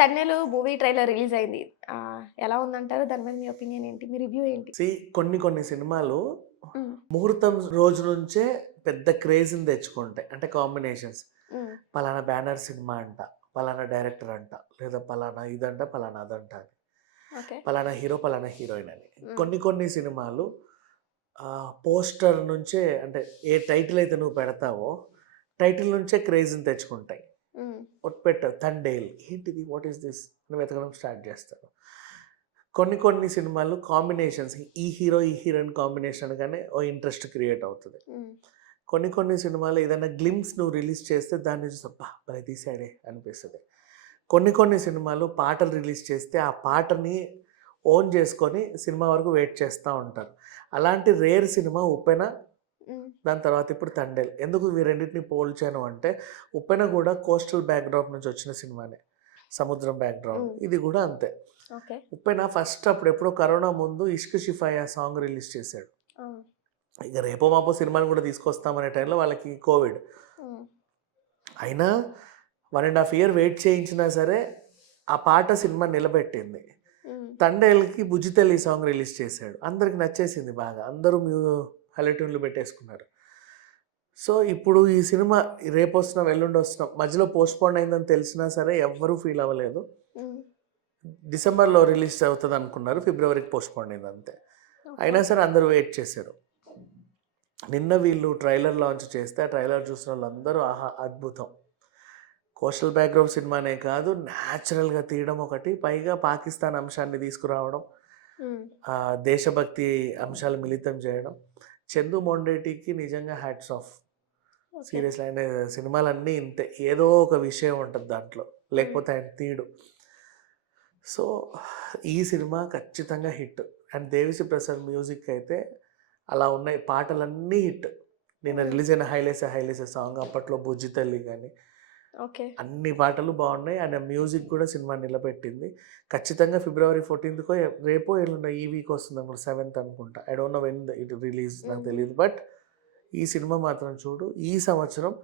తన్నెలు movie trailer release అయింది. ఎలా ఉందంటారు? దాని మీద మీ ఒపీనియన్ ఏంటి? మీ రివ్యూ ఏంటి? కొన్ని కొన్ని సినిమాలు ముహూర్తం రోజు నుంచే పెద్ద క్రేజ్ని తెచ్చుకుంటాయి. అంటే కాంబినేషన్స్. పలానా బ్యానర్ సినిమా అంట పలానా డైరెక్టర్ అంట లేదా పలానా ఇదంట పలానా అదంట అని. పలానా హీరో పలానా హీరోయిన్ అని. కొన్ని కొన్ని సినిమాలు పోస్టర్ నుంచే అంటే ఏ టైటిల్ అయితే నువ్వు పెడతావో టైటిల్ నుంచే క్రేజ్ని తెచ్చుకుంటాయి. పెట్ట తండేల్. ఏంటిది? వాట్ ఈస్ దిస్ అని వెతకడం స్టార్ట్ చేస్తారు. కొన్ని కొన్ని సినిమాలు కాంబినేషన్స్ ఈ హీరో ఈ హీరోయిన్ కాంబినేషన్ కానీ ఓ ఇంట్రెస్ట్ క్రియేట్ అవుతుంది. కొన్ని కొన్ని సినిమాలు ఏదైనా గ్లిమ్స్ నువ్వు రిలీజ్ చేస్తే దాన్ని చూసి అబ్బా భలే తీసాడే అనిపిస్తుంది. కొన్ని కొన్ని సినిమాలు పాటలు రిలీజ్ చేస్తే ఆ పాటని ఓన్ చేసుకొని సినిమా వరకు వెయిట్ చేస్తూ ఉంటారు. అలాంటి రేర్ సినిమా ఉప్పెన దాని తర్వాత ఇప్పుడు తండేల్. ఎందుకు ఈ రెండింటిని పోల్చాను అంటే ఉప్పెన కూడా కోస్టల్ బ్యాక్డ్రాప్ నుంచి వచ్చిన సినిమానే. సముద్రం బ్యాక్డ్రాప్. ఇది కూడా అంతే. ఉప్పెన ఫస్ట్ అప్పుడు ఎప్పుడో కరోనా ముందు ఇష్క్ షిఫాయా సాంగ్ రిలీజ్ చేశాడు. ఆ, ఇక రేపో మాపో సినిమాని కూడా తీసుకొస్తామనే టైంలో వాళ్ళకి కోవిడ్. అయినా one and half year wait చేయించినా సరే ఆ పాట సినిమా నిలబెట్టింది. తండేల్కి బుజ్జితల్లి సాంగ్ రిలీజ్ చేశాడు. అందరికి నచ్చేసింది బాగా. అందరూ ట్యూన్లు పెట్టేసుకున్నారు. సో ఇప్పుడు ఈ సినిమా రేపు వస్తున్నాం ఎల్లుండి వస్తున్నాం మధ్యలో పోస్ట్ పోన్ అయిందని తెలిసినా సరే ఎవ్వరూ ఫీల్ అవ్వలేదు. డిసెంబర్లో రిలీజ్ అవుతుంది అనుకున్నారు ఫిబ్రవరికి పోస్ట్ పోన్ అయింది అంతే. అయినా సరే అందరూ వెయిట్ చేశారు. నిన్న వీళ్ళు ట్రైలర్ లాంచ్ చేస్తే ఆ ట్రైలర్ చూసిన వాళ్ళందరూ ఆహా అద్భుతం. కోస్టల్ బ్యాక్గ్రౌండ్ సినిమానే కాదు న్యాచురల్గా తీయడం ఒకటి పైగా పాకిస్తాన్ అంశాన్ని తీసుకురావడం దేశభక్తి అంశాలు మిళితం చేయడం చందు మొండేటికి నిజంగా హ్యాట్స్ ఆఫ్. సీరియస్లీ ఆయన సినిమాలన్నీ ఇంతే. ఏదో ఒక విషయం ఉంటుంది దాంట్లో. లేకపోతే ఆయన తీయడు. సో ఈ సినిమా ఖచ్చితంగా hit. And Devi Sri Prasad music అయితే అలా ఉన్నాయి. పాటలన్నీ హిట్. నిన్న రిలీజ్ అయిన హైలేసే హైలేసే సాంగ్ అప్పట్లో బుజ్జి తల్లి కానీ అన్ని పాటలు బాగున్నాయి. అండ్ మ్యూజిక్ కూడా సినిమా నిలబెట్టింది. ఖచ్చితంగా ఫిబ్రవరి ఫోర్టీన్త్కో రేపో ఎల్లుండో ఈ వీక్ వస్తుంది అనుకుంటా. సెవెంత్ అనుకుంటా. I don't know when it release నాకు. తెలియదు బట్ ఈ సినిమా మాత్రం చూడు ఈ సంవత్సరం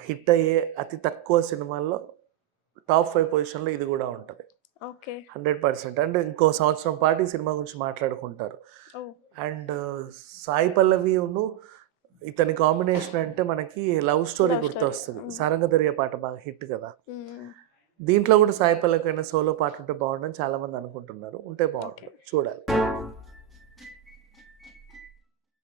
హిట్ అయ్యే అతి తక్కువ సినిమాల్లో టాప్ ఫైవ్ పొజిషన్లో ఇది కూడా ఉంటుంది. ఓకే. Hundred percent. అండ్ ఇంకో సంవత్సరం పాటు ఈ సినిమా గురించి మాట్లాడుకుంటారు. అండ్ సాయి పల్లవి ఉన్ను ఇతని కాంబినేషన్ అంటే మనకి లవ్ స్టోరీ. గుర్తొస్తుంది. సారంగదర్య పాట బాగా హిట్ కదా. దీంట్లో కూడా సాయి పల్లవికైనా సోలో పాట ఉంటే బాగుండని చాలా మంది అనుకుంటున్నారు. ఉంటే బాగుంటుంది. చూడాలి.